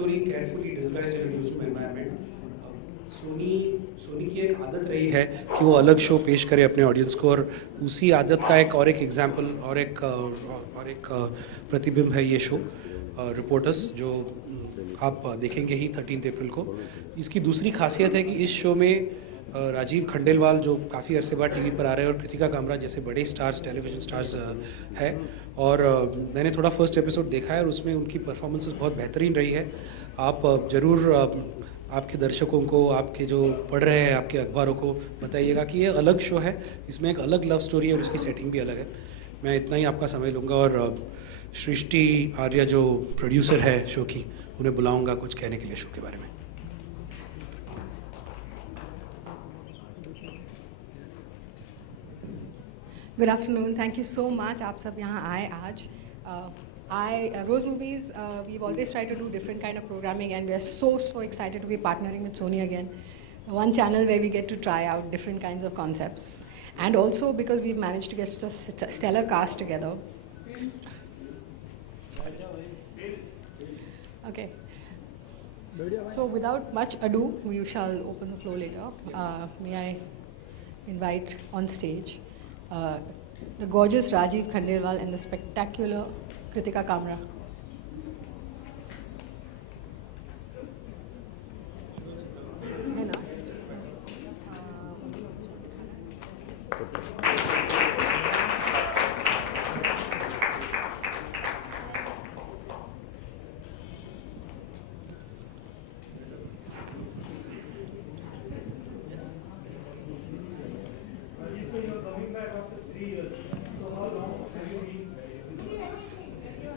story carefully disguised in a newsroom environment. Soni की एक आदत रही है कि वो अलग शो पेश करे अपने ऑडियंस को, और उसी आदत का एक एग्जाम्पल और एक प्रतिबिंब है ये शो रिपोर्टर्स, जो आप देखेंगे ही 13 अप्रैल को। इसकी दूसरी खासियत है कि इस शो में राजीव खंडेलवाल, जो काफ़ी अरसे बाद टीवी पर आ रहे हैं, और कृतिका कामरा जैसे बड़े स्टार्स, टेलीविज़न स्टार्स है। और मैंने थोड़ा फर्स्ट एपिसोड देखा है और उसमें उनकी परफॉर्मेंसेस बहुत बेहतरीन रही है। आप ज़रूर आपके दर्शकों को, आपके जो पढ़ रहे हैं आपके अखबारों को बताइएगा कि ये अलग शो है, इसमें एक अलग लव स्टोरी है और उसकी सेटिंग भी अलग है। मैं इतना ही आपका समय लूँगा और सृष्टि आर्या जो प्रोड्यूसर है शो की, उन्हें बुलाऊँगा कुछ कहने के लिए शो के बारे में। Good afternoon. Thank you so much. आप सब यहाँ आए आज. Rose Movies, we've always tried to do different kind of programming, and we are so excited to be partnering with Sony again. One channel where we get to try out different kinds of concepts, and also because we've managed to get a stellar cast together. Okay. So without much ado, we shall open the floor later. May I invite on stage the gorgeous Rajiv Khandelwal and the spectacular Kritika Kamra.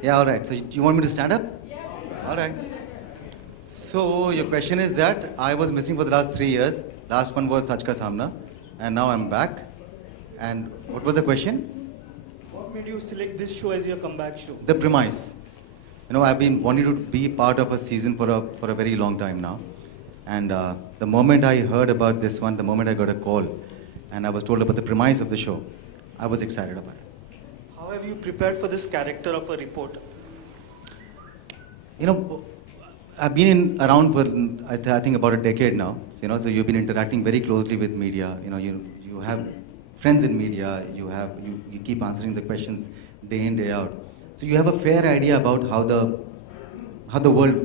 Yeah, all right. So you want me to stand up? Yeah. All right. So your question is that I was missing for the last 3 years. Last one was Sach Ka Samna, and now I'm back. And what was the question? What made you select this show as your comeback show? The premise. You know, I've been wanting to be part of a season for a very long time now. And the moment I heard about this one, the moment I got a call, and I was told about the premise of the show, I was excited about it. How have you prepared for this character of a reporter? You know, I've been around for I think about a decade now. You know, so you've been interacting very closely with media. You know, you have friends in media. You keep answering the questions day in, day out. So you have a fair idea about how the world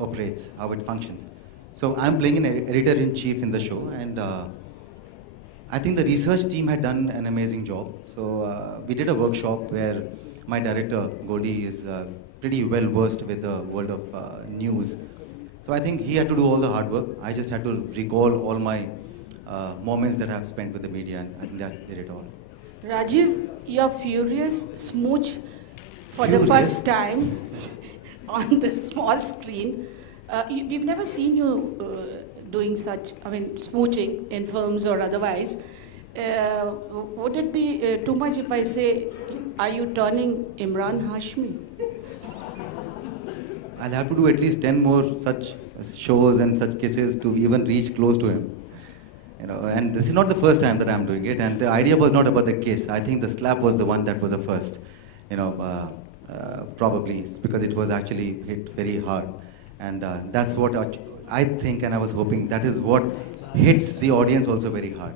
operates, how it functions. So I'm playing an editor-in-chief in the show, and I think the research team had done an amazing job. So we did a workshop where my director, Goldie, is pretty well versed with the world of news. So I think he had to do all the hard work. I just had to recall all my moments that I've spent with the media, and I think that did it all. Rajiv, you're furious smooch for Furious? the first time on the small screen. We've never seen you doing such, smooching in films or otherwise. Would it be too much if I say, are you turning Imran Hashmi? I'll have to do at least 10 more such shows and such kisses to even reach close to him. You know, and this is not the first time that I'm doing it, and the idea was not about the kiss. I think the slap was the one that was the first, probably, because it was actually hit very hard. And that's what I think, and I was hoping that is what hits the audience also very hard.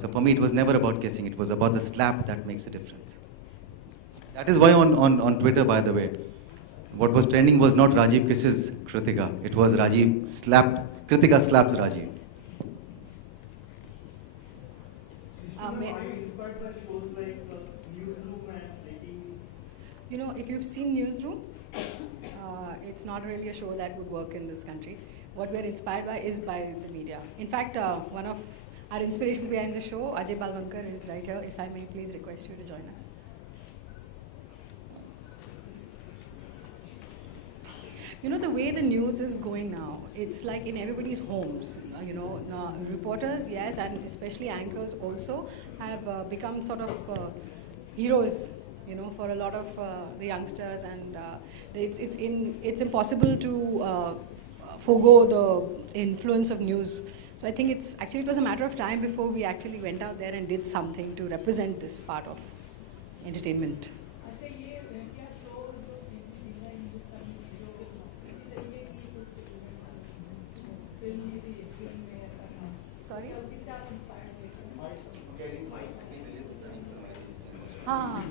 So for me it was never about kissing, it was about the slap that makes a difference. That is why on Twitter, by the way, what was trending was not Rajiv kisses Kritika, it was Kritika slaps Rajiv. If you've seen Newsroom, it's not really a show that would work in this country. What we're inspired by is by the media. In fact, one of our inspirations behind the show, Ajay Balvankar, is right here. If I may please request you to join us. The way the news is going now, it's like in everybody's homes. Reporters, yes, and especially anchors also have become sort of heroes, for a lot of the youngsters, and it's impossible to forego the influence of news. So I think it was a matter of time before we actually went out there and did something to represent this part of entertainment. Sorry? Ah.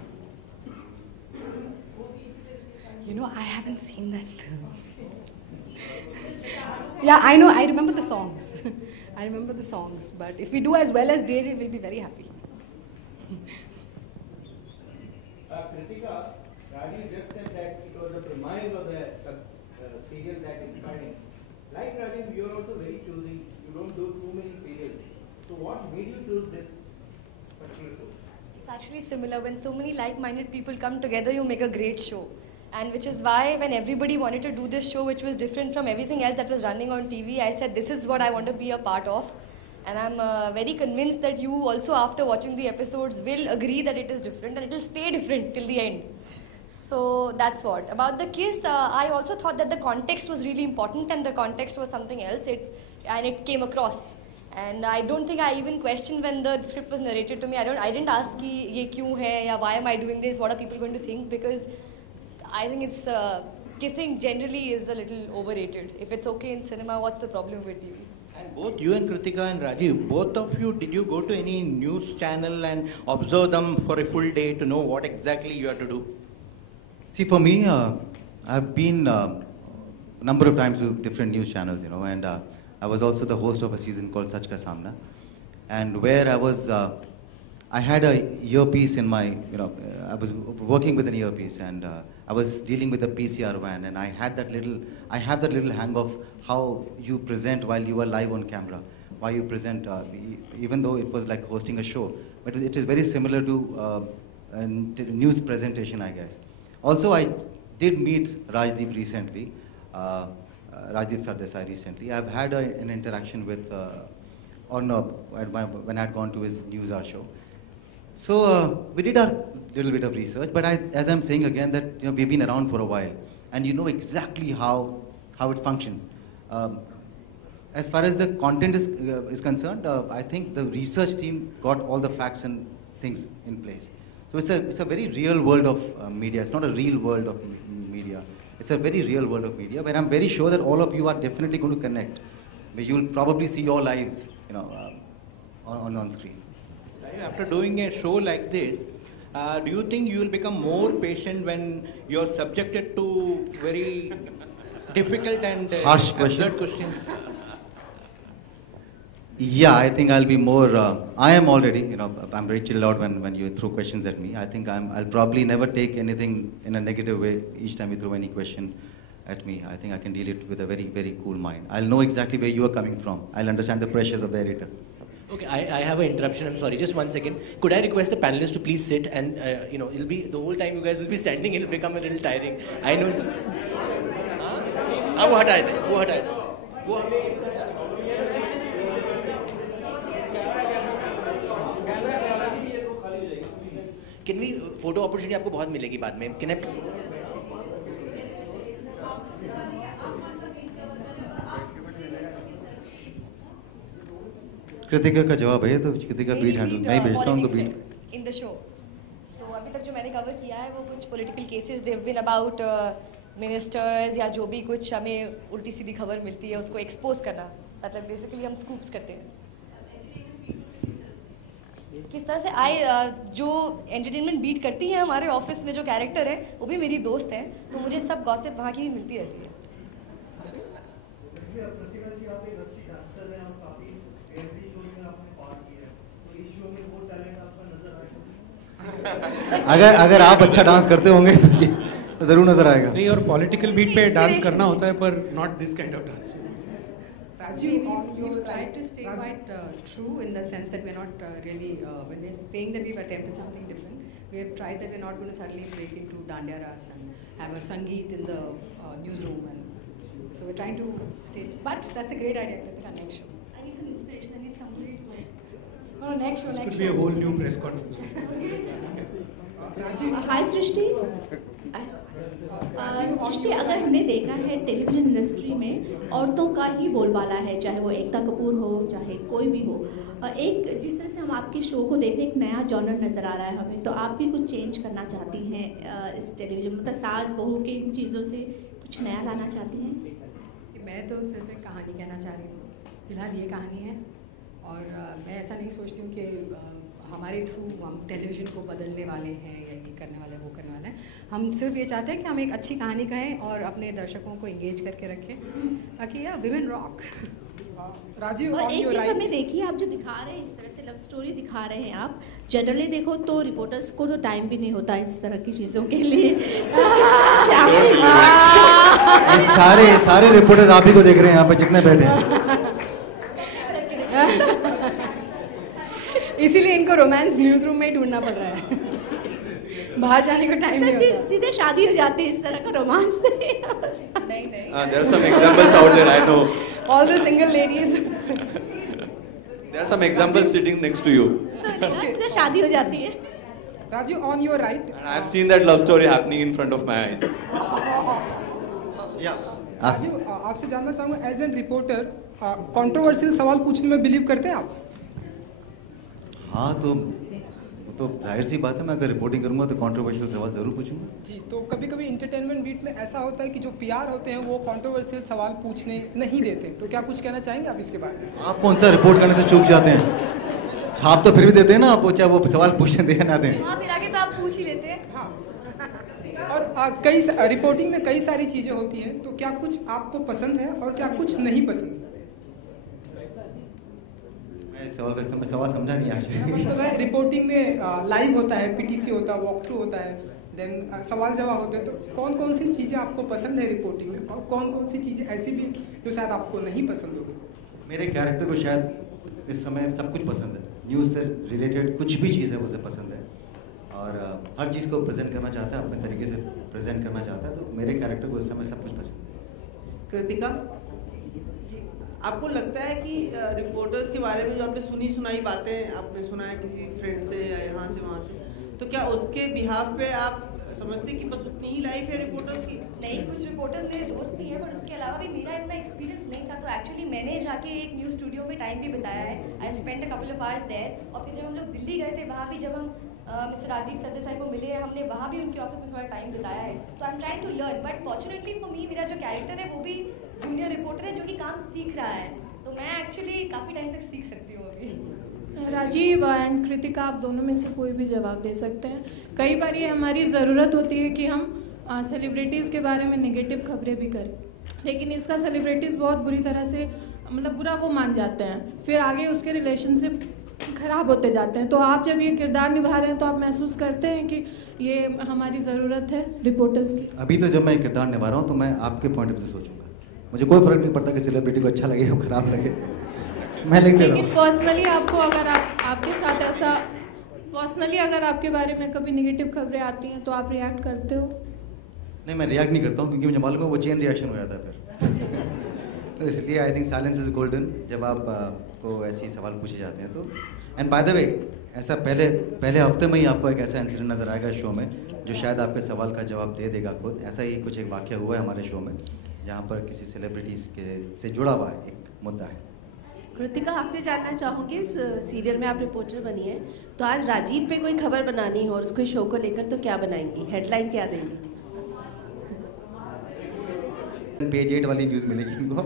You know, I haven't seen that film. Yeah, I know. I remember the songs. I remember the songs. But if we do as well as they did, we'll be very happy. Kritika, Rajiv just said that it was the premise of the serial that inspired him. Like Rajiv, you are also very choosy. You don't do too many serials. So what made you choose this particular show? It's actually similar. When so many like-minded people come together, you make a great show. And which is why when everybody wanted to do this show, which was different from everything else that was running on TV, I said, this is what I want to be a part of. And I'm very convinced that you also, after watching the episodes, will agree that it is different and it will stay different till the end. So that's what. About the kiss, I also thought that the context was really important, and the context was something else, and it came across. And I don't think I even questioned when the script was narrated to me. I didn't ask ki ye kyun hai, ya why am I doing this, what are people going to think, because I think it's kissing generally is a little overrated. If it's okay in cinema, what's the problem with TV? And both you and Kritika and Rajiv, both of you, did you go to any news channel and observe them for a full day to know what exactly you have to do? See, for me, I've been a number of times to different news channels, you know, and I was also the host of a season called Sach Ka Samna, and where I had a earpiece in my, you know, I was working with an earpiece, and I was dealing with a PCR van, and I have that little hang of how you present while you are live on camera, why you present, even though it was like hosting a show, but it is very similar to a news presentation, I guess. Also, I did meet Rajdeep recently, Rajdeep Sardesai recently. I've had an interaction with, when I had gone to his News Hour show. So we did a little bit of research, but as I'm saying again, that you know, we've been around for a while, and you know exactly how it functions. As far as the content is concerned, I think the research team got all the facts and things in place. So it's a very real world of media. It's not a real world of media. It's a very real world of media, where I'm very sure that all of you are definitely going to connect. Where you'll probably see your lives, you know, on screen. After doing a show like this, do you think you will become more patient when you're subjected to very difficult and harsh absurd questions? Yeah, I think I'll be more, I am already, you know, I'm very chilled out when you throw questions at me. I think I'll probably never take anything in a negative way each time you throw any question at me. I think I can deal it with a very, very cool mind. I'll know exactly where you are coming from. I'll understand the pressures of the editor. Okay, I have an interruption. I'm sorry. Just 1 second. Could I request the panelists to please sit, and you know, it'll be the whole time you guys will be standing. It'll become a little tiring. I know. वो हटाए थे. Can we photo opportunity आपको बहुत मिलेगी बाद में. Can I? Kritika का जवाब है तो कृतिका बीट हैंडल मैं भेजता हूं उनको beat in the show. So अभी तक जो मैंने कवर किया है वो कुछ political cases they've been about ministers या जो भी कुछ हमें उल्टी सीधी खबर मिलती है उसको एक्सपोज करना, मतलब बेसिकली हम स्कूप्स करते हैं. किस तरह से जो एंटरटेनमेंट बीट करती है हमारे ऑफिस में जो कैरेक्टर है वो भी मेरी दोस्त है, तो मुझे सब गॉसिप वहाँ की भी मिलती रहती है. अगर आप अच्छा डांस करते होंगे तो जरूर नजर आएगा. नहीं, और पॉलिटिकल बीट पे डांस करना होता है, पर not this kind of dance. We've tried to stay quite true in the sense that we're not really, when we're saying that we've attempted something different, we have tried that we're not going to suddenly break into Dandiya Ras and have a Sangeet in the newsroom. And so we're trying to stay, but that's a great idea, Kritika, next show. I need some inspiration, I need somebody to like. No, next show, This next could show. be a whole new press conference. हाय सृष्टि. सृष्टि, अगर हमने देखा है television industry में औरतों का ही बोलबाला है, चाहे वो एकता कपूर हो चाहे कोई भी हो. एक जिस तरह से हम आपके शो को देख रहे हैं, एक नया जॉनर नज़र आ रहा है हमें, तो आप भी कुछ चेंज करना चाहती हैं इस टेलीविज़न, मतलब सास बहू के इन चीज़ों से कुछ नया लाना चाहती हैं? मैं तो सिर्फ एक कहानी कहना चाह रही हूँ फिलहाल ये कहानी है और मैं ऐसा नहीं सोचती हूँ कि हमारे थ्रू हम टेलीविज़न को बदलने वाले हैं या ये करने वाले हैं वो करने वाले हैं। हम सिर्फ ये चाहते हैं कि हम एक अच्छी कहानी कहें और अपने दर्शकों को एंगेज करके रखें ताकि या विमेन रॉक। राजीव, और एक चीज़ हमने देखी, आप जो दिखा रहे हैं इस तरह से लव स्टोरी दिखा रहे हैं आप, जनरली देखो तो रिपोर्टर्स को तो टाइम भी नहीं होता इस तरह की चीज़ों के लिए। सारे रिपोर्टर्स आप ही को देख रहे हैं यहाँ पे जितने बैठे हैं। इसीलिए इनको रोमांस न्यूज़ रूम में ही ढूंढना पड़ रहा है। बाहर जाने को टाइम नहीं होता। सीधे शादी हो जाती है, इस तरह का रोमांस नहीं। There are some examples out there, I know. All the single ladies. There are some examples sitting next to you. सीधे शादी हो जाती है। Raju, on your right. And I have seen that love story happening in front of my eyes. Raju, आपसे जानना चाहूँगा as an reporter, controversial सवाल पूछने में बिलीव करते हैं आप? हाँ, तो जाहिर सी बात है, मैं अगर रिपोर्टिंग करूंगा तो कंट्रोवर्शियल सवाल जरूर पूछूंगा। जी, तो कभी कभी इंटरटेनमेंट बीट में ऐसा होता है कि जो पीआर होते हैं वो कंट्रोवर्शियल सवाल पूछने नहीं देते, तो क्या कुछ कहना चाहेंगे आप इसके बारे में? आप कौन सा रिपोर्ट करने से चूक जाते हैं? आप तो फिर भी देते हैं ना, आप चाहे वो सवाल पूछने दें ना दें। हाँ, फिर आगे तो आप पूछ ही लेते हैं। हाँ, और कई रिपोर्टिंग में कई सारी चीज़ें होती हैं, तो क्या कुछ आपको पसंद है और क्या कुछ नहीं पसंद? सवाल समझा नहीं एक्चुअली। मतलब है रिपोर्टिंग में लाइव होता है, पीटीसी होता है, वॉक थ्रू होता है, देन सवाल जवाब होते हैं, तो कौन कौन सी चीज़ें आपको पसंद है रिपोर्टिंग में और कौन कौन सी चीज़ें ऐसी भी जो शायद आपको नहीं पसंद होगी? मेरे कैरेक्टर को शायद इस समय सब कुछ पसंद है, न्यूज़ से रिलेटेड कुछ भी चीज़ है उसे पसंद है और हर चीज़ को प्रेजेंट करना चाहता है, अपने तरीके से प्रेजेंट करना चाहता है, तो मेरे कैरेक्टर को इस समय सब कुछ पसंद है। कृतिका, आपको लगता है कि रिपोर्टर्स के बारे में जो आपने सुनी सुनाई बातें आपने सुना है किसी फ्रेंड से या यहाँ से वहाँ से, तो क्या उसके बिहाफ पे आप समझते हैं कि बस उतनी ही लाइफ है रिपोर्टर्स की? नहीं, कुछ रिपोर्टर्स मेरे दोस्त भी हैं, पर उसके अलावा भी मेरा इतना एक्सपीरियंस नहीं था। तो एक्चुअली मैंने जाके एक न्यूज़ स्टूडियो में टाइम भी बिताया है। I spent a couple of hours there. और फिर जब हम लोग दिल्ली गए थे, वहाँ भी जब हम मिस्टर राजदीप सरदेसाई को मिले, हमने वहाँ भी उनके ऑफिस में थोड़ा टाइम बिताया है। तो I am trying to learn, but fortunately for me मेरा जो कैरेक्टर है वो भी जूनियर रिपोर्टर है जो कि काम सीख रहा है, तो मैं एक्चुअली काफ़ी टाइम तक सीख सकती हूँ अभी। राजीव एंड कृतिका, आप दोनों में से कोई भी जवाब दे सकते हैं। कई बार ये हमारी ज़रूरत होती है कि हम सेलिब्रिटीज़ के बारे में नेगेटिव खबरें भी करें, लेकिन इसका सेलिब्रिटीज़ बहुत बुरी तरह से मतलब बुरा वो मान जाते हैं, फिर आगे उसके रिलेशनशिप ख़राब होते जाते हैं। तो आप जब ये किरदार निभा रहे हैं तो आप महसूस करते हैं कि ये हमारी ज़रूरत है रिपोर्टर्स की? अभी तो जब मैं किरदार निभा रहा हूँ तो मैं आपके पॉइंट ऑफ व्यू से सोचूंगा, मुझे कोई फर्क नहीं पड़ता कि सेलिब्रिटी को अच्छा लगे या खराब लगे, मैं लिख दे रहा हूँ। लेकिन पर्सनली आपको अगर आपके साथ ऐसा पर्सनली अगर आपके बारे में कभी नेगेटिव खबरें आती हैं तो आप रिएक्ट करते हो? नहीं, मैं रिएक्ट नहीं करता हूँ क्योंकि मुझे मालूम है वो चेन रिएक्शन हो जाता है फिर। तो इसलिए I think silence is golden जब आप को ऐसे सवाल पूछे जाते हैं तो। एंड बाय द वे, ऐसा पहले हफ्ते में ही आपको एक ऐसा इंसिडेंट नजर आएगा शो में जो शायद आपके सवाल का जवाब दे देगा खुद। ऐसा ही कुछ एक वाकया हुआ है हमारे शो में जहाँ पर किसी सेलिब्रिटीज़ से जुड़ा हुआ एक मुद्दा है। कृतिका, आपसे जानना चाहूँगी, इस सीरियल में आप रिपोर्टर बनी है, तो आज राजीव पे कोई खबर बनानी हो और उसको शो को लेकर तो क्या बनाएंगी, हेडलाइन क्या देंगी? पेज 8 वाली न्यूज़ मिलेगी इनको,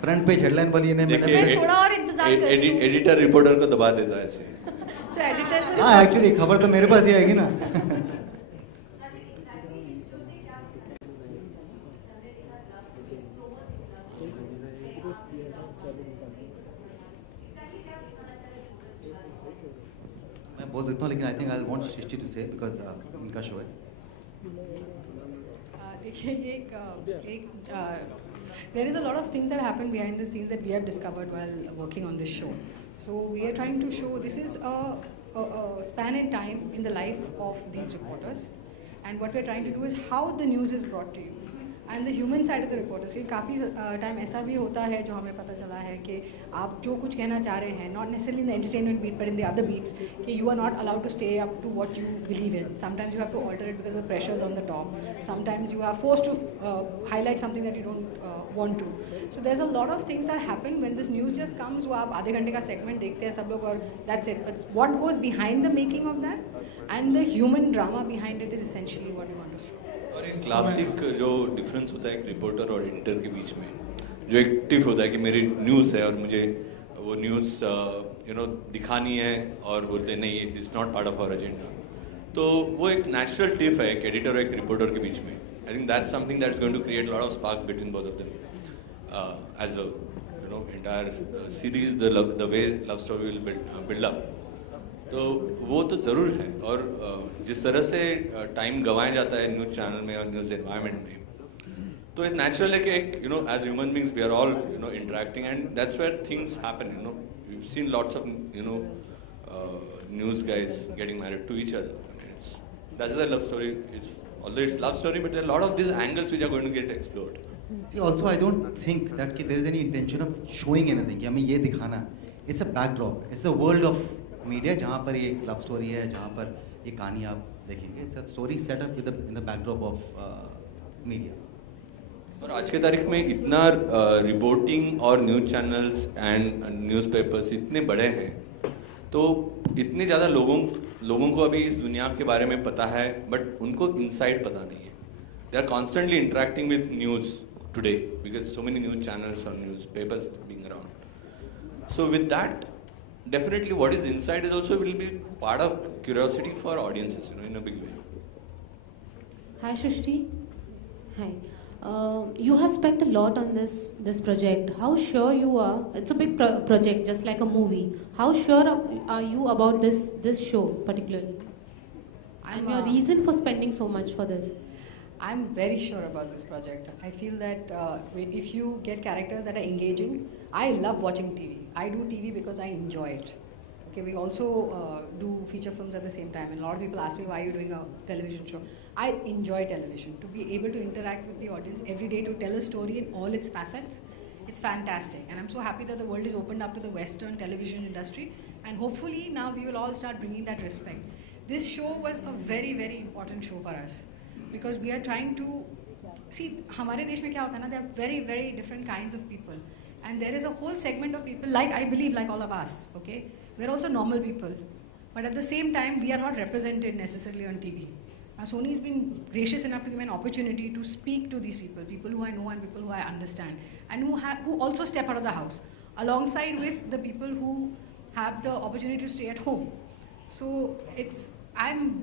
फ्रंट पेज हेडलाइन वाली इन्हें मैं थोड़ा और इंतजार कर रही हूँ। एडिटर रिपोर्टर को दबा देता है ऐसे। तो एडिटर, हाँ एक्चुअली खबर तो मेरे पास ही आएगी ना। मैं बोल सकता हूँ लेकिन I think I want Srishti to say because इनका शो है। देखिए ये there is a lot of things that happen behind the scenes that we have discovered while working on this show. So we are trying to show this is a span in time in the life of these reporters, and what we are trying to do is how the news is brought to you and the human side of the reporters. कि काफ़ी time ऐसा भी होता है जो हमें पता चला है कि आप जो कुछ कहना चाह रहे हैं, not necessarily in the entertainment beat but in the other beats, कि you are not allowed to stay up to what you believe in. Sometimes you have to alter it because of the pressures on the top. Sometimes you are forced to highlight something that you don't want to. So there's a lot of things that happen when this news just comes. वो आप आधे घंटे का segment देखते हैं सब लोग और that's it. But what goes behind the making of that and the human drama behind it is essentially what we want to show. और एक क्लासिक जो डिफरेंस होता है एक रिपोर्टर और एडिटर के बीच में, जो एक टिप होता है कि मेरी न्यूज़ है और मुझे वो न्यूज़ दिखानी है और बोलते हैं नहीं it is not part of our agenda, तो वो एक नेचुरल टिप है एक एडिटर और एक रिपोर्टर के बीच में. I think that's something that's going to create lot of sparks between both of them as a entire series, the way love story will build up. तो वो तो ज़रूर है. और जिस तरह से टाइम गंवाया जाता है न्यूज़ चैनल में और न्यूज़ एनवायरनमेंट में, तो इट्स नेचुरल है कि एक as human beings we are all interacting and that's where things happen. We have seen lots of news guys getting married to each other. That's the love story. Although it's love story, but there are a lot of these angles which are going to get explored. See, also I don't think that there is any intention of showing anything कि हमें ये दिखाना है. It's a backdrop. It's the world of media जहाँ पर ये love story है, जहाँ पर ये कहानी आप देखेंगे. It's a story set up in the backdrop of media. और आज के तारीख में इतना रिपोर्टिंग और न्यूज़ चैनल्स एंड न्यूज़पेपर्स इतने बड़े हैं, तो इतने ज़्यादा लोगों को अभी इस दुनिया के बारे में पता है, बट उनको इनसाइड पता नहीं है. They are constantly interacting with news today because so many news channels or newspapers being around. So with that definitely what is inside is also will be part of curiosity for audiences, in a big way. Hi Shrishti. Hi. You have spent a lot on this project. How sure you are? It's a big project, just like a movie. How sure are you about this show particularly? And your reason for spending so much for this? I'm very sure about this project. I feel that if you get characters that are engaging, I love watching TV. I do TV because I enjoy it. Okay, we also do feature films at the same time, and a lot of people ask me why you're doing a television show. I enjoy television. To be able to interact with the audience every day, to tell a story in all its facets, it's fantastic. And I'm so happy that the world is opened up to the Western television industry, and hopefully now we will all start bringing that respect. This show was a very, very important show for us because we are trying to see. हमारे देश में क्या होता है ना? There are very, very different kinds of people, and there is a whole segment of people, like I believe, like all of us. Okay. We're also normal people, but at the same time, we are not represented necessarily on TV. Now, Sony has been gracious enough to give me an opportunity to speak to these people who I know and people who I understand, and who also step out of the house, alongside with the people who have the opportunity to stay at home. So I'm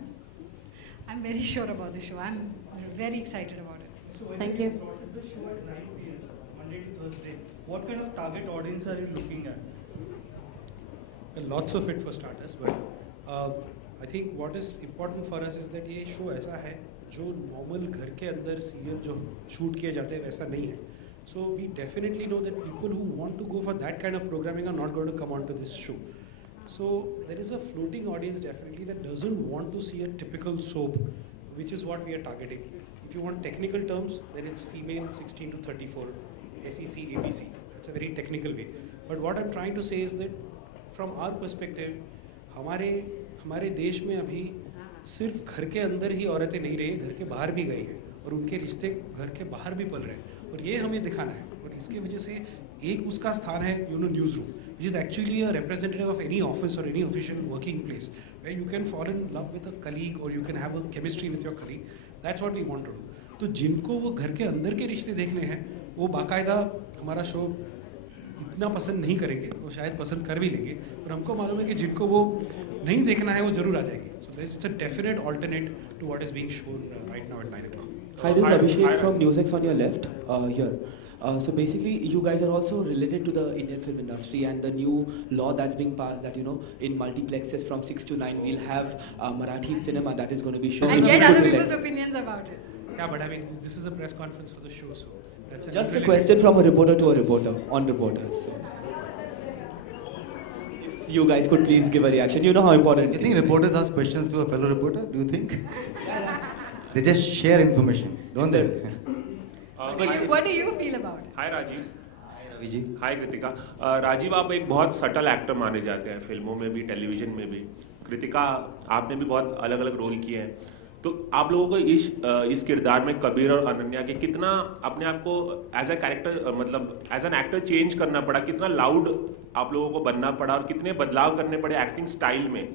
very sure about the show. I'm very excited about it. So when you started the show at 9 p.m. Monday to Thursday, what kind of target audience are you looking at? Lots of it for starters, but I think what is important for us is that ये show ऐसा है जो normal घर के अंदर serial जो shoot किए जाते हैं वैसा नहीं है. So we definitely know that people who want to go for that kind of programming are not going to come onto this show. So there is a floating audience definitely that doesn't want to see a typical soap, which is what we are targeting. If you want technical terms, then it's female 16 to 34, SEC, ABC. That's a very technical way. But what I'm trying to say is that from our perspective हमारे देश में अभी सिर्फ घर के अंदर ही औरतें नहीं रही, घर के बाहर भी गई हैं और उनके रिश्ते घर के बाहर भी पल रहे हैं, और ये हमें दिखाना है. और इसकी वजह से एक उसका स्थान है newsroom, which is actually a representative of any office or any official working place where you can fall in love with a colleague or you can have a chemistry with your colleague. That's what we want to do. तो जिनको वो घर के अंदर के रिश्ते देखने हैं वो बाकायदा हमारा शो इतना पसंद नहीं करेंगे, वो शायद पसंद कर भी लेंगे, और हमको मालूम है कि जिनको वो नहीं देखना है वो जरूर आ जाएंगे. So it's a definite alternate to what is being shown right now at 9 o'clock. Hi, this is Abhishek from NewsX on your left here. So basically, you guys are also related to the Indian film industry and the new law that's being passed that, in multiplexes from 6 to 9, we'll have Marathi cinema that is going to be shown. I get other people's opinions about it. Yeah, but I mean, this is a press conference for the show, so that's just a question from a reporter to a reporter on reporters. So. If you guys could please give a reaction, you know how important. You think reporters ask questions to a fellow reporter? Do you think? They just share information, don't they? What do you feel about it? Hi Rajiv. Hi Ravi ji. Hi Kritika. Rajiv, आप एक बहुत subtle actor माने जाते हैं, फिल्मों में भी television में भी. कृतिका, आपने भी बहुत अलग अलग रोल किए हैं, तो आप लोगों को इस किरदार में कबीर और अनन्या के कितना अपने आप को एज अ कैरेक्टर मतलब एज एन एक्टर चेंज करना पड़ा, कितना लाउड आप लोगों को बनना पड़ा और कितने बदलाव करने पड़े एक्टिंग स्टाइल में,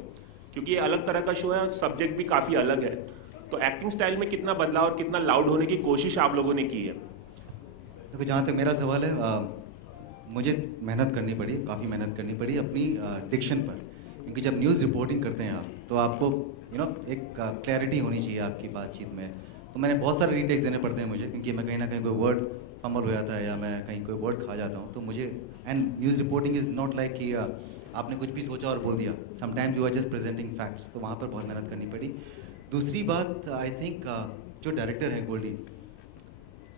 क्योंकि ये अलग तरह का शो है और सब्जेक्ट भी काफ़ी अलग है. तो एक्टिंग स्टाइल में कितना बदलाव और कितना लाउड होने की कोशिश आप लोगों ने की है? देखो जहाँ तक मेरा सवाल है, मुझे मेहनत करनी पड़ी, काफ़ी मेहनत करनी पड़ी अपनी डिक्शन पर, क्योंकि जब न्यूज़ रिपोर्टिंग करते हैं आप तो आपको एक क्लैरिटी होनी चाहिए आपकी बातचीत में। तो मैंने बहुत सारे रीटेक्स देने पड़ते हैं मुझे, क्योंकि मैं कहीं ना कहीं कोई वर्ड फंबल हो जाता है या मैं कहीं कोई वर्ड खा जाता हूँ, तो मुझे and news reporting is not like कि आपने कुछ भी सोचा और बोल दिया, sometimes you are just presenting facts, तो वहाँ पर बहुत मेहनत करनी पड़ी। दूसरी बात, आई थिंक जो डायरेक्टर हैं गोल्डी,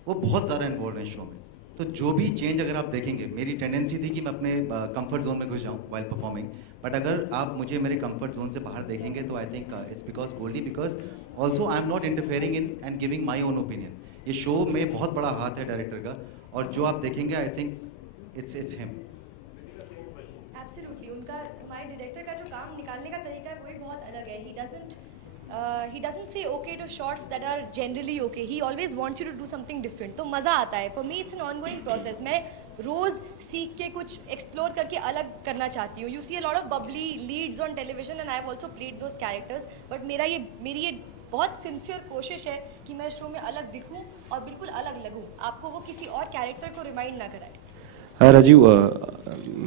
वो बहुत ज़्यादा इन्वॉल्व हैं शो में, तो जो भी चेंज अगर आप देखेंगे, मेरी टेंडेंसी थी कि मैं अपने कंफर्ट जोन में घुस जाऊँ वाइल परफॉर्मिंग, बट अगर आप मुझे मेरे कंफर्ट जोन से बाहर देखेंगे तो I think it's because Goldie, because also I am not interfering in and giving my own opinion. ये शो में बहुत बड़ा हाथ है डायरेक्टर का, और जो आप देखेंगे आई थिंक इट्स हिम। एब्सोल्युटली, उनका, हमारे डायरेक्टर का जो काम निकालने का तरीका है वो ही बहुत अलग है। He doesn't say okay to shots that are generally okay. He always wants you to do something different. तो मज़ा आता है. For me, it's an ongoing process. मैं रोज़ सीख के कुछ explore करके अलग करना चाहती हूँ. You see a lot of bubbly leads on television and I have also played those characters. But मेरी ये बहुत sincere कोशिश है कि मैं शो में अलग दिखूँ और बिल्कुल अलग लगूँ. आपको वो किसी और कैरेक्टर को रिमाइंड ना कराए. हाँ राजीव,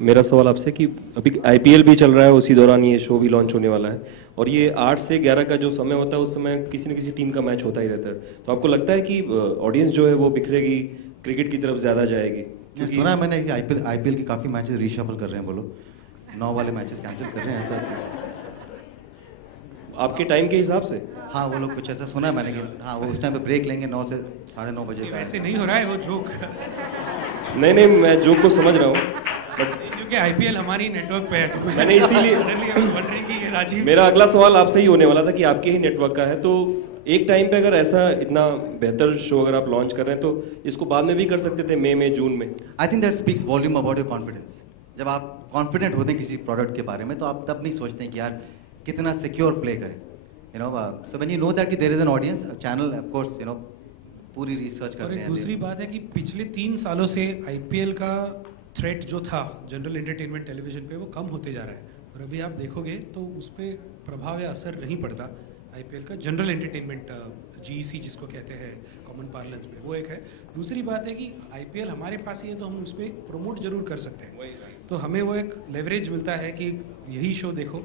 मेरा सवाल आपसे कि अभी IPL भी चल रहा है, उसी दौरान ये शो भी लॉन्च होने वाला है, और ये 8 से 11 का जो समय होता है उस समय किसी न किसी टीम का मैच होता ही रहता है, तो आपको लगता है कि ऑडियंस जो है वो बिखरेगी, क्रिकेट की तरफ ज़्यादा जाएगी? सुना है मैंने कि IPL के काफ़ी मैचेस रीशफल कर रहे हैं, बोलो 9 वाले मैचेस कैंसिल कर रहे हैं ऐसा आपके टाइम के हिसाब से? हाँ, वो लोग कुछ ऐसा सुना है मैंने कि हाँ वो उस टाइम पे ब्रेक लेंगे 9 से 9:30 बजे। वैसे नहीं हो रहा है वो जोक। नहीं, मैं जोक को समझ रहा हूँ, क्योंकि IPL हमारी नेटवर्क पे है, तो मैंने इसीलिए राजीव, मेरा अगला सवाल आपसे ही होने वाला था कि आपके ही नेटवर्क का है, तो एक टाइम पे अगर ऐसा इतना बेहतर शो अगर आप लॉन्च कर रहे हैं तो इसको बाद में भी कर सकते थे, मई में, जून में। I think that speaks volume about your confidence. जब आप कॉन्फिडेंट होते हैं किसी प्रोडक्ट के बारे में तो आप तब नहीं सोचते हैं कि यार कितना सिक्योर प्ले करें, so when you know that कि there is an audience, channel of course पूरी रिसर्च करते हैं। दूसरी बात है कि पिछले 3 सालों से IPL का थ्रेट जो था जनरल एंटरटेनमेंट टेलीविजन पे वो कम होते जा रहा है, और अभी आप देखोगे तो उस पर प्रभाव या असर नहीं पड़ता IPL का। जनरल एंटरटेनमेंट GEC जिसको कहते हैं कॉमन पार्लेंस में, वो एक है। दूसरी बात है कि IPL हमारे पास ही है तो हम उस पर प्रमोट जरूर कर सकते हैं, तो हमें वो एक लेवरेज मिलता है कि यही शो देखो,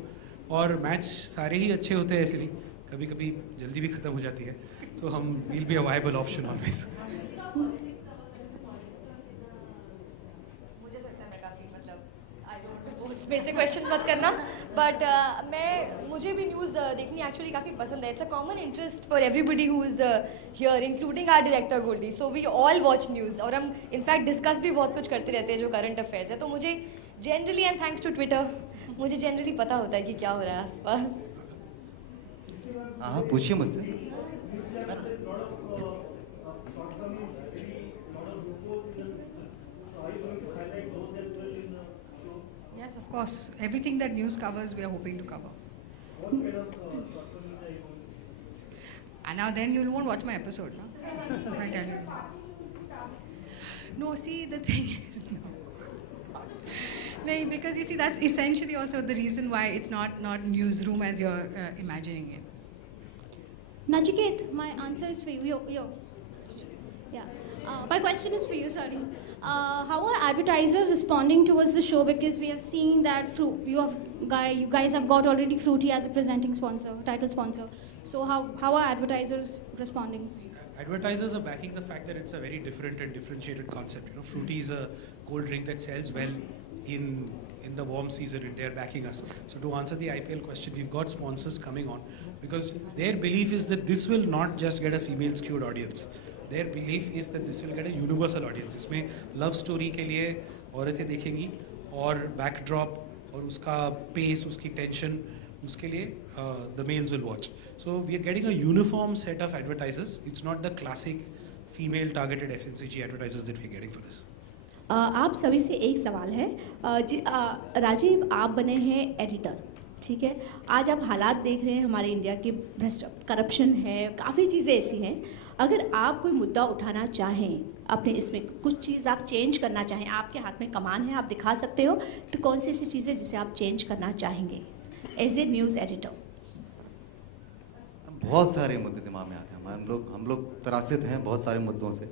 और मैच सारे ही अच्छे होते हैं ऐसे नहीं, कभी कभी जल्दी भी खत्म हो जाती है, तो हम will be a viable option always. मुझे लगता है मैं काफ़ी आई डोंट नो उसमें से क्वेश्चन मत करना, बट मुझे भी न्यूज़ देखनी एक्चुअली काफ़ी पसंद है। It's a common interest for everybody who is here including our director Goldie, so we all watch news, और हम इनफैक्ट डिस्कस भी बहुत कुछ करते रहते हैं जो करंट अफेयर्स है, तो मुझे generally and thanks to Twitter मुझे जनरली पता होता है कि क्या हो रहा है आसपास। हाँ, पूछिए मुझसे। Yes, of course. Everything that news covers, we are hoping to cover. And now then you won't watch my episode, no? I tell you. No, see, the thing is, no. No, because you see, that's essentially also the reason why it's not newsroom as you're imagining it. Nachiket, my answer is for you. Yeah. My question is for you, sorry. How are advertisers responding towards the show? Because we have seen that you guys have got already Fruity as a presenting sponsor, title sponsor. So how are advertisers responding? Advertisers are backing the fact that it's a very different and differentiated concept. Fruity is a cold drink that sells well in the warm season, and they're backing us. So to answer the IPL question, we've got sponsors coming on because their belief is that this will not just get a female skewed audience. Their belief is that this will get a universal audience. इसमें love story के लिए औरतें देखेंगी, और backdrop और उसका pace, उसकी tension, उसके लिए the males will watch. So we are getting a uniform set of advertisers. It's not the classic female targeted FMCG advertisers that we're getting for this. आप सभी से एक सवाल है। राजीव, आप बने हैं एडिटर, ठीक है? आज आप हालात देख रहे हैं हमारे इंडिया के, भ्रष्ट करप्शन है, काफ़ी चीज़ें ऐसी हैं। अगर आप कोई मुद्दा उठाना चाहें, अपने इसमें कुछ चीज़ आप चेंज करना चाहें, आपके हाथ में कमान है, आप दिखा सकते हो, तो कौन सी ऐसी चीज़ें जिसे आप चेंज करना चाहेंगे एज ए न्यूज़ एडिटर? बहुत सारे मुद्दे दिमाग में आते हैं। हम लोग त्रासित हैं बहुत सारे मुद्दों से।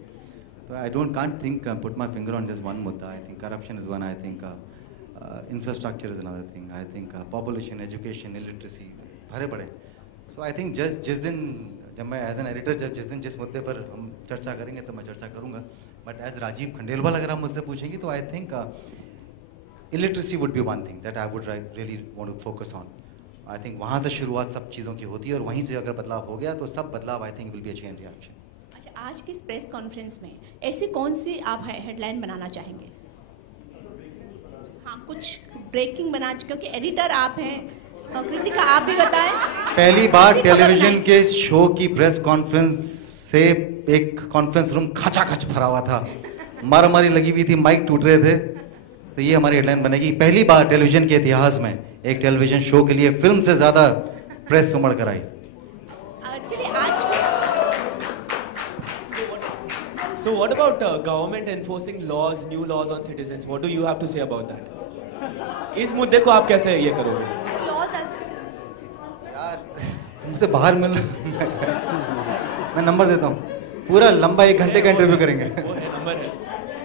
So I can't think, put my finger on just one mudda. I think corruption is one. I think infrastructure is another thing. I think population, education, illiteracy, भरे पड़े. So I think जिस दिन जब मैं as an editor जिस दिन जिस मुद्दे पर हम चर्चा करेंगे तो मैं चर्चा करूँगा. But as राजीव खंडेलवाल अगर आप मुझसे पूछेंगे तो I think illiteracy would be one thing that I would really want to focus on. I think वहाँ से शुरुआत सब चीज़ों की होती है और वहीं से अगर बदलाव हो गया तो सब बदलाव I think will be a chain reaction. अच्छा, आज की इस प्रेस कॉन्फ्रेंस में ऐसी कौन सी आप हेडलाइन बनाना चाहेंगे? हाँ, कुछ ब्रेकिंग बना, क्योंकि एडिटर आप हैं. कृतिका आप भी बताएं. पहली बार टेलीविजन के शो की प्रेस कॉन्फ्रेंस से एक कॉन्फ्रेंस रूम खचाखच भरा हुआ था, मारामारी लगी हुई थी, माइक टूट रहे थे. तो ये हमारी हेडलाइन बनेगी. पहली बार टेलीविजन के इतिहास में एक टेलीविजन शो के लिए फिल्म से ज्यादा प्रेस उमड़ कर आई. चलिए आज So what about government enforcing laws, new laws on citizens? What do you have to say about that? इस मुद्दे को आप कैसे ये करोगे? यार तुमसे बाहर मिल मैं नंबर देता हूँ. पूरा लंबा 1 घंटे का इंटरव्यू करेंगे. वो है नंबर है.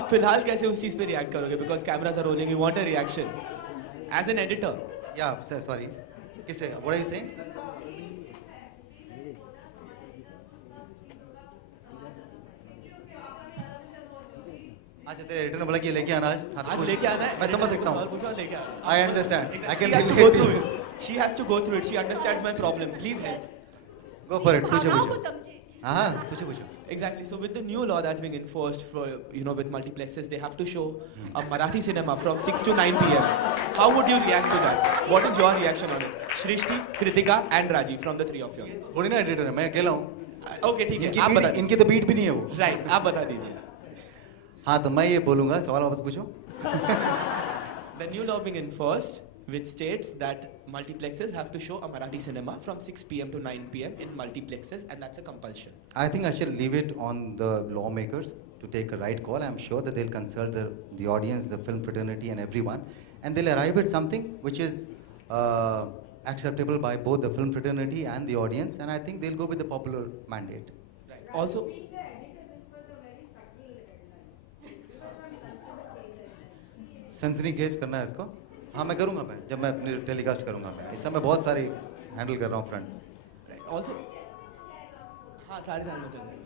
फिलहाल कैसे उस चीज पे रिएक्ट करोगे? Because cameras are rolling, you want a reaction. As an editor. Yeah, sorry. किसे? What are you saying? अच्छा, तेरे एडिटर ने बोला कि लेके आना आज लेके आना है. मैं समझ सकता हूँ. I understand. I can relate to it. She has to go through it. She understands my problem. Please help. Go for it. पूछो. हाँ, पूछो. Exactly. So with the new law that's being enforced for, with multiplexes, they have to show a Marathi cinema from 6 to 9 p.m. How would you react to that? What is your reaction on it? Shrishti, Kritika and Raji from the three of you. थोड़ी ना editor है, मैं अकेला हूँ. Okay, ठीक है. आप बता. इनकी तो बीट भी नहीं है वो. Right. आप बता दीजिए. हाँ, तो मैं ये बोलूँगा. सवाल वापस पूछो. The new law being enforced, which states that multiplexes have to show a Marathi cinema from 6 p.m. to 9 p.m. in multiplexes, and that's a compulsion. I think I shall leave it on the lawmakers to take a right call. I'm sure that they'll consult the audience, the film fraternity, and everyone, and they'll arrive at something which is acceptable by both the film fraternity and the audience, and I think they'll go with the popular mandate. Right. Also. सनसनी case करना है इसको. हाँ, मैं करूँगा. मैं जब मैं अपनी टेलीकास्ट करूँगा, मैं इस समय बहुत सारी हैंडल कर रहा हूँ फ्रंट. Also, हाँ, सारे साल में चल रहे.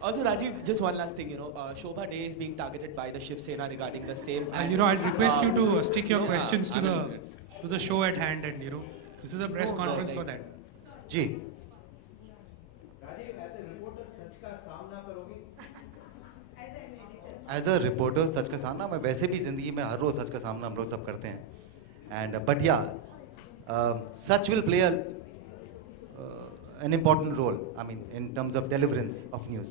Also, Rajiv, just one last thing. Shobha Day is being targeted by the Shiv Sena regarding the same. And, I'd request you to stick your questions to the show at hand, and this is a press conference for that. Ji. As a reporter, सच का सामना मैं वैसे भी जिंदगी में हर रोज सच का सामना हम लोग सब करते हैं. And but yeah, such will play an important role. I mean, in terms of deliverance of news,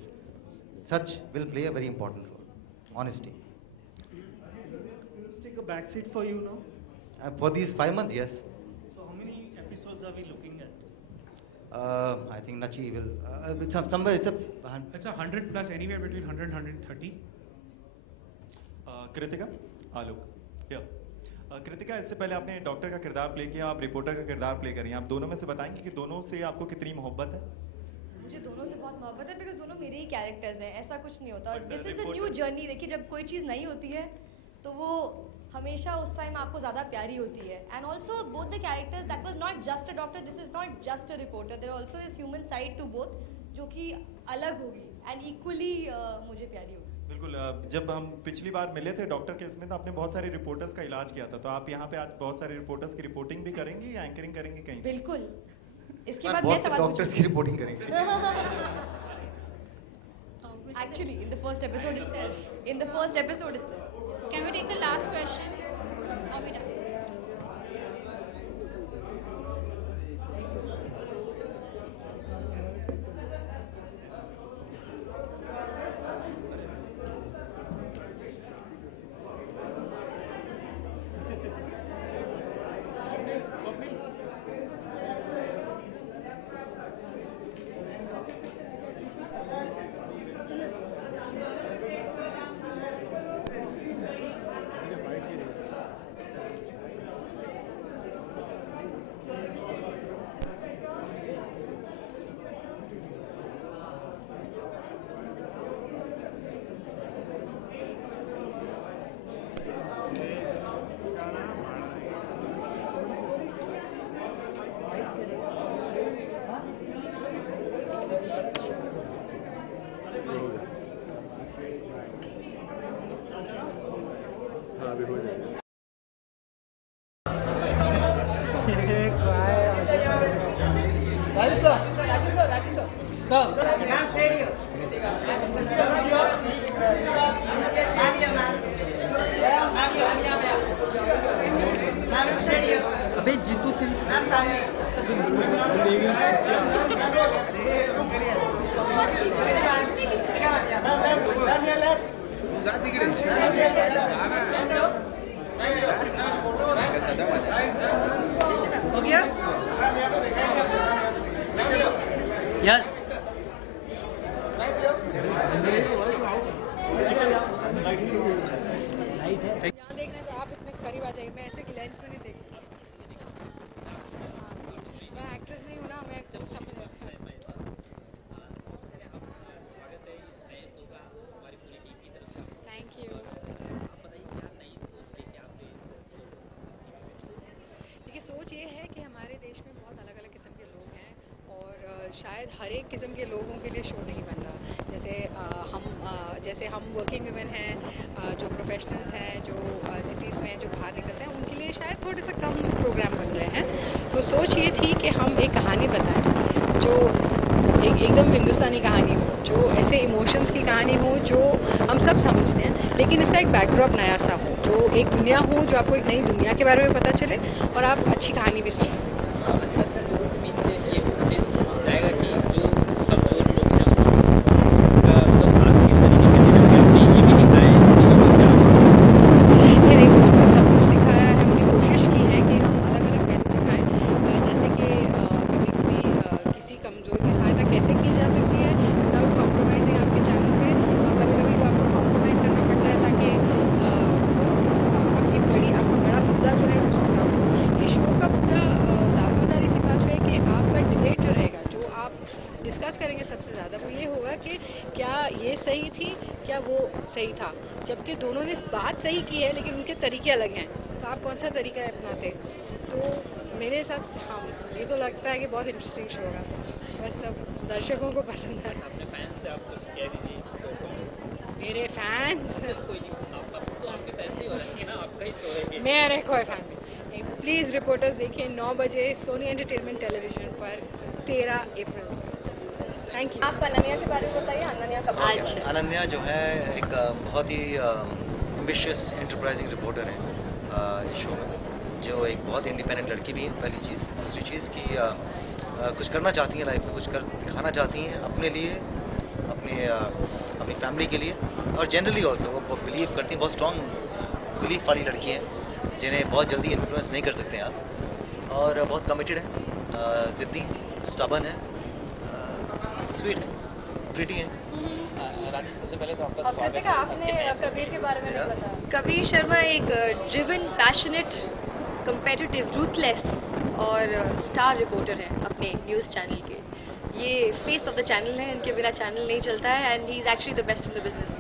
such will play a very important role. Honesty. Will it take a backseat for you now? For these 5 months, yes. So how many episodes are we looking at? I think Nachi will. It's somewhere. It's 100 plus, anywhere between 100 and 130. Kritika, आलोक. कृतिका, इससे पहले आपने doctor का किरदार play किया, आप reporter का किरदार play कर रही हैं. आप दोनों में से बताएंगे कि दोनों से आपको कितनी मोहब्बत है? मुझे दोनों से बहुत मोहब्बत है, बिकॉज दोनों मेरे ही कैरेक्टर्स हैं. ऐसा कुछ नहीं होता. This is a new journey. देखिए, जब कोई चीज़ नई होती है तो वो हमेशा उस टाइम आपको ज़्यादा प्यारी होती है. And also both the characters, that was not just a doctor, this is not just a reporter. There also this human side to both, जो कि अलग होगी एंड इक्वली मुझे प्यारी होगी. बिल्कुल. जब हम पिछली बार मिले थे डॉक्टर के इसमें, तो आपने बहुत सारे रिपोर्टर्स का इलाज किया था. तो आप यहाँ पे आज बहुत सारे रिपोर्टर्स की रिपोर्टिंग भी करेंगी या एंकरिंग करेंगी कहीं? बिल्कुल. इसके बाद मैं सवाल डॉक्टर्स की रिपोर्टिंग करेंगे. Actually, in the first episode itself. Can we take the last question? Are we done? अबे जीतू हो गया यस यहाँ देखना तो आप इतने करीब आ जाइए, मैं ऐसे लेंस में नहीं देख सकती। मैं एक्ट्रेस नहीं हूँ ना, मैं सब थैंक यू। देखिए सोच ये है कि हमारे देश में बहुत अलग अलग किस्म के लोग हैं और शायद हर एक किस्म के लोगों के लिए शो नहीं बन रहा। जैसे हम वर्किंग वुमेन हैं, जो प्रोफेशनल्स हैं, जो सिटीज़ में जो बाहर निकलते हैं, उनके लिए शायद थोड़े से कम प्रोग्राम बन रहे हैं। तो सोच ये थी कि हम एक कहानी बताएं जो एकदम हिंदुस्तानी कहानी हो, जो ऐसे इमोशंस की कहानी हो जो हम सब समझते हैं, लेकिन इसका एक बैकड्रॉप नया सा हो, जो एक दुनिया हो, जो आपको एक नई दुनिया के बारे में पता चले और आप अच्छी कहानी भी सुनें। अच्छा, जो पीछे ये भी संदेश जाएगा कि जो कमजोर लोग हैं उनका मतलब साथ किस तरीके से देना चाहिए, आपने ये भी दिखाया है चीज़ों को क्या? नहीं, बहुत सब कुछ दिखाया है। हमने कोशिश की है कि हम अलग अलग पहलू दिखाएं, जैसे कि कभी कभी किसी कमजोर की सहायता कैसे की जा सकती है विदाउट कॉम्प्रोमाइजिंग आपके चैनल पे, और कभी कभी तो आपको कॉम्प्रोमाइज़ करना पड़ता है ताकि आपका बड़ा मुद्दा जो है वो समझा हो। इस शो का पूरा दारोमदार इसी बात पे है कि आपका डिबेट जो रहेगा, जो आप डिस्कस करेंगे सबसे ज़्यादा, वो ये होगा कि क्या ये सही थी, क्या वो सही था, जबकि दोनों ने बात सही की है लेकिन उनके तरीके अलग हैं, तो आप कौन सा तरीका अपनाते। तो मेरे हिसाब से हाँ, मुझे तो लगता है कि बहुत इंटरेस्टिंग शो होगा, बस सब दर्शकों को पसंद है। अपने फैंस से आप कुछ कह दीजिए इस शो को। मेरे फैंस कोई नहीं, तो आपके फैंस ही हो रहे हैं ना, आपका ही शो है। मेरे कोई फैन नहीं। प्लीज़ रिपोर्टर्स देखिए 9 बजे सोनी एंटरटेनमेंट टेलीविजन पर 13 अप्रैल से। Thank you. आप अनन्या के बारे में बताइए, अनन्या कब आज? अनन्या जो है एक बहुत ही एम्बिशियस एंटरप्राइजिंग रिपोर्टर है इस शो में, जो एक बहुत इंडिपेंडेंट लड़की भी है, पहली चीज़। दूसरी चीज़ कि कुछ करना चाहती हैं लाइफ में, कुछ कर दिखाना चाहती हैं अपने लिए, अपनी फैमिली के लिए, और जनरली ऑल्सो वो बिलीव करती हैं, बहुत स्ट्रॉन्ग बिलीफ वाली लड़की हैं जिन्हें बहुत जल्दी इन्फ्लुएंस नहीं कर सकते हैं आप, और बहुत कमिटेड है, ज़िद्दी, स्टबन है, स्वीट है, प्रिटी है। राजीव, सबसे पहले तो आपका और स्वागत कृतिका, है। आपने कबीर के बारे में नहीं बताया। कबीर शर्मा एक ड्रिवन, पैशनेट, कम्पेटिटिव, रूथलेस और स्टार रिपोर्टर हैं अपने न्यूज़ चैनल के। ये फेस ऑफ द चैनल है, इनके बिना चैनल नहीं चलता है, and he is actually the best in the business.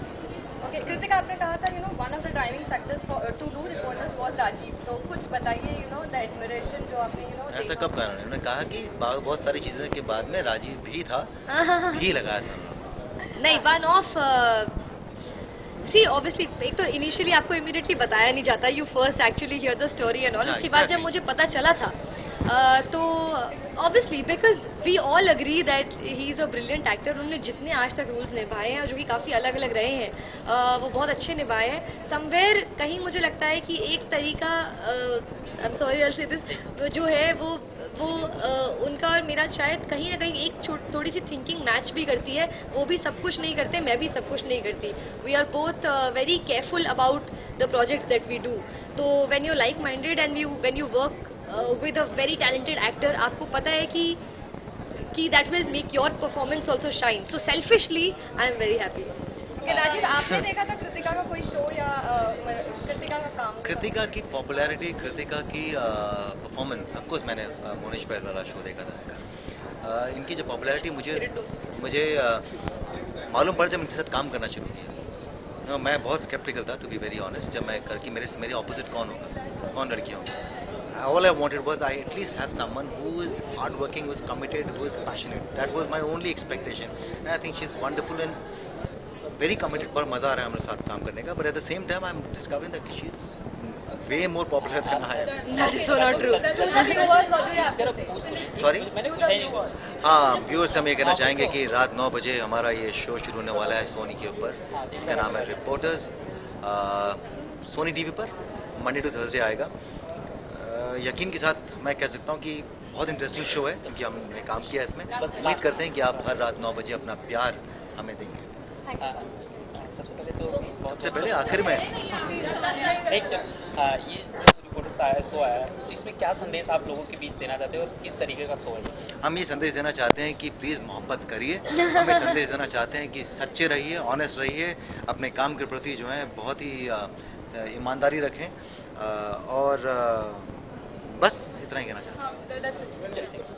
Okay Kritika, आपने कहा था one of the driving factors to do reporters was Rajiv, तो कुछ बताइए द एडमिरेशन जो आपने ऐसा कब कहा उन्होंने? कहा कि बहुत सारी चीज़ों के बाद में राजीव भी था, भी लगाया था। नहीं, वन ऑफ सी ऑब्वियसली एक तो इनिशियली आपको इमीडिएटली बताया नहीं जाता, you first actually hear the story and all. उसके बाद जब मुझे पता चला था तो obviously because we all agree that he is a brilliant actor. उन्होंने जितने आज तक रोल्स निभाए हैं जो कि काफ़ी अलग अलग रहे हैं, वो बहुत अच्छे निभाए हैं। समवेयर कहीं मुझे लगता है कि एक तरीका, I am sorry I will say this, जो है वो उनका और मेरा शायद कहीं ना कहीं एक थोड़ी सी थिंकिंग मैच भी करती है। वो भी सब कुछ नहीं करते, मैं भी सब कुछ नहीं करती। We are both very careful about the projects that we do. तो when you like minded and when you work with a very talented actor, आपको पता है कि that will make your performance also shine. So selfishly I am very happy. Rajiv, आपने देखा था कृतिका का कोई शो या कृतिका का काम? कृतिका की पॉपुलैरिटी, कृतिका की परफॉर्मेंस, ऑफकोर्स मैंने मोनिश बहल वाला शो देखा था। इनकी जो पॉपुलैरिटी मुझे मालूम पड़ा जब इनके साथ काम करना शुरू किया। मैं बहुत स्केप्टिकल था, टू बी वेरी ऑनेस्ट, जब मैं करके मेरे ऑपोजिट कौन होगा, कौन लड़की होगी। All I wanted was I at least have someone who is hardworking, who is committed, who is passionate. That was my only expectation, and I think she's wonderful and very committed, बहुत मज़ा आ रहा है हमारे साथ काम करने का, but at the same time I am discovering that she is way more popular than I am. That is so not true. The viewers, what do you have to say? Sorry, To the viewers. हाँ, viewers से हम ये कहना चाहेंगे कि रात 9 बजे हमारा ये शो शुरू होने वाला है सोनी के ऊपर. इसका नाम है रिपोर्टर्स. सोनी टीवी पर मंडे टू थर्सडे आएगा. यकीन के साथ मैं कह सकता हूँ कि बहुत इंटरेस्टिंग शो है, क्योंकि हमने काम किया है इसमें. उम्मीद करते हैं कि आप हर रात 9 बजे अपना प्यार हमें देंगे. सबसे पहले तो सबसे पहले आखिर में ये जो रिपोर्टर शो आया है, तो इसमें क्या संदेश आप लोगों के बीच देना चाहते हो और किस तरीके का शो है? हम ये संदेश देना चाहते हैं कि प्लीज़ मोहब्बत करिए. हम ये संदेश देना चाहते हैं कि सच्चे रहिए, ऑनेस्ट रहिए, अपने काम के प्रति जो है बहुत ही ईमानदारी रखें, और बस इतना ही कहना चाहते हैं.